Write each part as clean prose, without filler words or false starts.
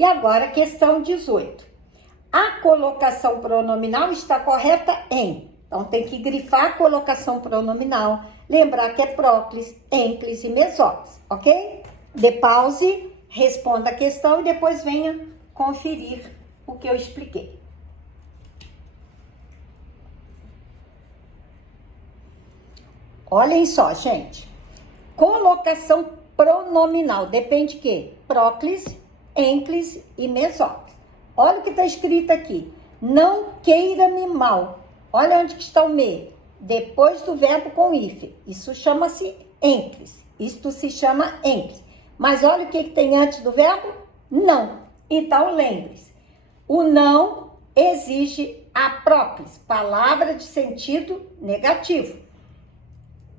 E agora, questão 18. A colocação pronominal está correta em. Então, tem que grifar a colocação pronominal. Lembrar que é próclis, ênclis e mesóclis, ok? Dê pause, responda a questão e depois venha conferir o que eu expliquei. Olhem só, gente. Colocação pronominal depende de quê? Próclis, ênclis e mesóclis. Olha o que está escrito aqui. Não queira-me mal. Olha onde que está o me. Depois do verbo com hífen. Isso chama-se ênclis. Isto se chama ênclis. Mas olha o que tem antes do verbo? Não. Então, lembre-se. O não exige a próclis, palavra de sentido negativo.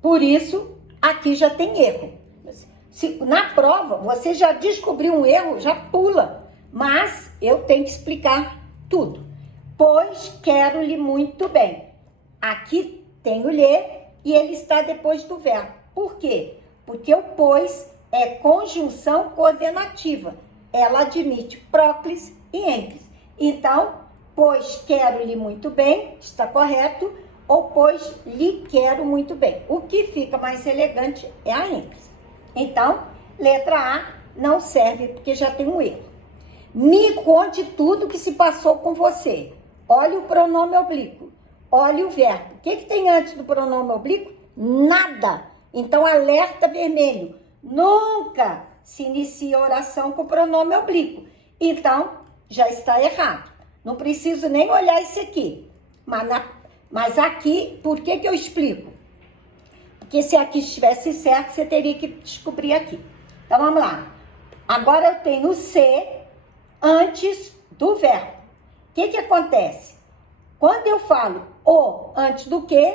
Por isso, aqui já tem erro. Se na prova você já descobriu um erro, já pula. Mas eu tenho que explicar tudo. Pois quero-lhe muito bem. Aqui tem o lhe e ele está depois do verbo. Por quê? Porque o pois é conjunção coordenativa. Ela admite próclis e ênclis. Então, pois quero-lhe muito bem, está correto. Ou pois lhe quero muito bem. O que fica mais elegante é a ênclis. Então, letra A não serve porque já tem um erro. Me conte tudo que se passou com você. Olha o pronome oblíquo. Olha o verbo. O que tem antes do pronome oblíquo? Nada. Então, alerta vermelho. Nunca se inicia oração com pronome oblíquo. Então, já está errado. Não preciso nem olhar isso aqui. Mas aqui, por que eu explico? Porque se aqui estivesse certo, você teria que descobrir aqui. Então, vamos lá. Agora eu tenho o se antes do verbo. O que acontece? Quando eu falo o antes do que,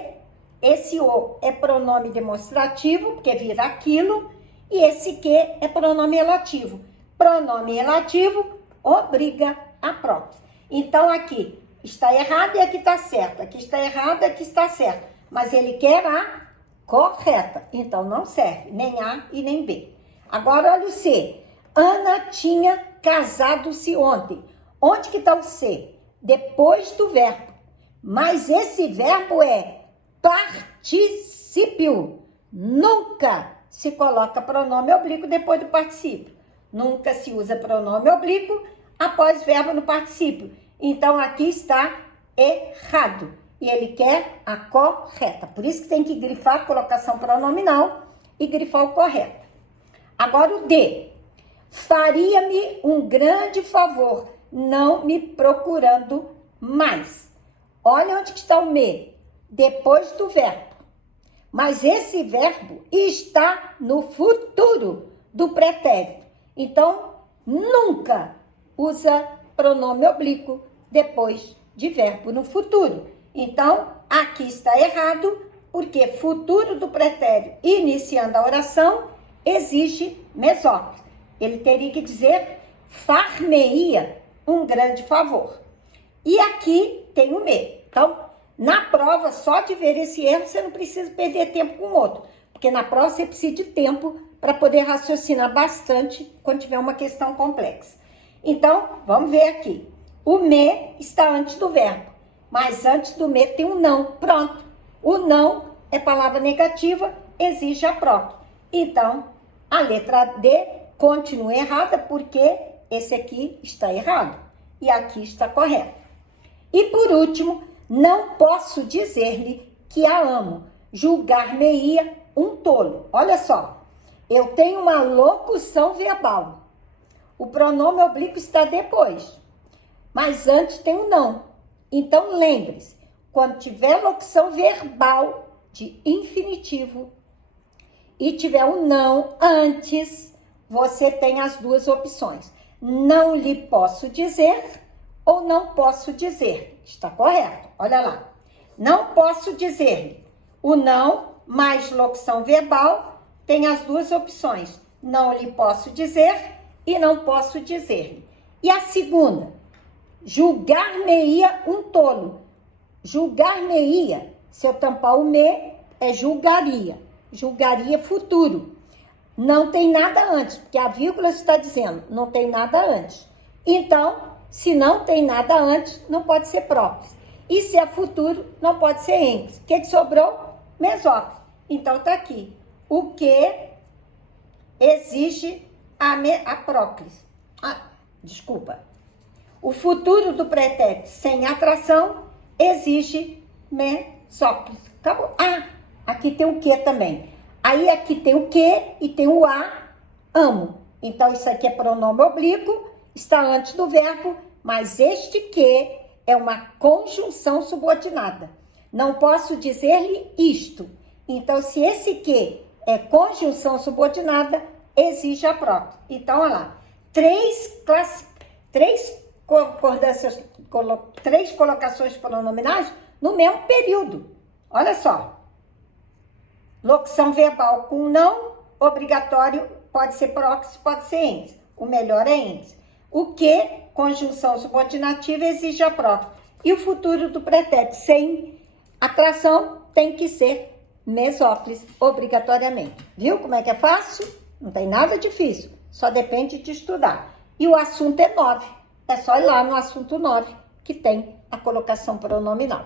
esse o é pronome demonstrativo, porque vira aquilo, e esse que é pronome relativo. Pronome relativo obriga a própria. Então, aqui está errado e aqui está certo. Aqui está errado e aqui está certo. Mas ele quer a correta. Então, não serve nem A e nem B. Agora, olha o C. Ana tinha casado-se ontem. Onde que está o C? Depois do verbo. Mas esse verbo é particípio. Nunca se coloca pronome oblíquo depois do particípio. Nunca se usa pronome oblíquo após verbo no particípio. Então, aqui está errado. E ele quer a correta. Por isso que tem que grifar a colocação pronominal e grifar o correto. Agora o D. Faria-me um grande favor, não me procurando mais. Olha onde está o me. Depois do verbo. Mas esse verbo está no futuro do pretérito. Então, nunca usa pronome oblíquo depois de verbo no futuro. Então, aqui está errado, porque futuro do pretérito iniciando a oração exige mesóclise. Ele teria que dizer far-me-ia um grande favor. E aqui tem o me. Então, na prova, só de ver esse erro, você não precisa perder tempo com o outro. Porque na prova você precisa de tempo para poder raciocinar bastante quando tiver uma questão complexa. Então, vamos ver aqui. O me está antes do verbo, mas antes do me tem um não. Pronto. O não é palavra negativa, exige a própria. Então, a letra D continua errada porque esse aqui está errado e aqui está correto. E por último, não posso dizer-lhe que a amo. Julgar-me-ia um tolo. Olha só, eu tenho uma locução verbal. O pronome oblíquo está depois, mas antes tem o não. Então, lembre-se, quando tiver locução verbal de infinitivo e tiver o não antes, você tem as duas opções. Não lhe posso dizer ou não posso dizer. Está correto? Olha lá. Não posso dizer-lhe. O não mais locução verbal tem as duas opções. Não lhe posso dizer e não posso dizer-lhe. E a segunda? Julgar-me-ia um tolo. Julgar-me-ia, se eu tampar o me, é julgaria. Julgaria futuro. Não tem nada antes, porque a vírgula está dizendo, não tem nada antes. Então, se não tem nada antes, não pode ser próclise. E se é futuro, não pode ser ênclise. O que sobrou? Mesóclise. Então, tá aqui. O que exige a próclise. Desculpa. O futuro do pretérito sem atração exige mesóclise. Acabou. Aqui tem o que também. Aí aqui tem o que e tem o amo. Então, isso aqui é pronome oblíquo, está antes do verbo, mas este que é uma conjunção subordinada. Não posso dizer-lhe isto. Então, se esse que é conjunção subordinada, exige a própria. Então, olha lá. Três colocações pronominais no mesmo período. Olha só. Locução verbal com não, obrigatório, pode ser próclise, pode ser ênclise. O melhor é ênclise. O que, conjunção subordinativa, exige a próclise. E o futuro do pretérito sem atração tem que ser mesóclise, obrigatoriamente. Viu como é que é fácil? Não tem nada difícil, só depende de estudar. E o assunto é 9. É só ir lá no assunto 9, que tem a colocação pronominal.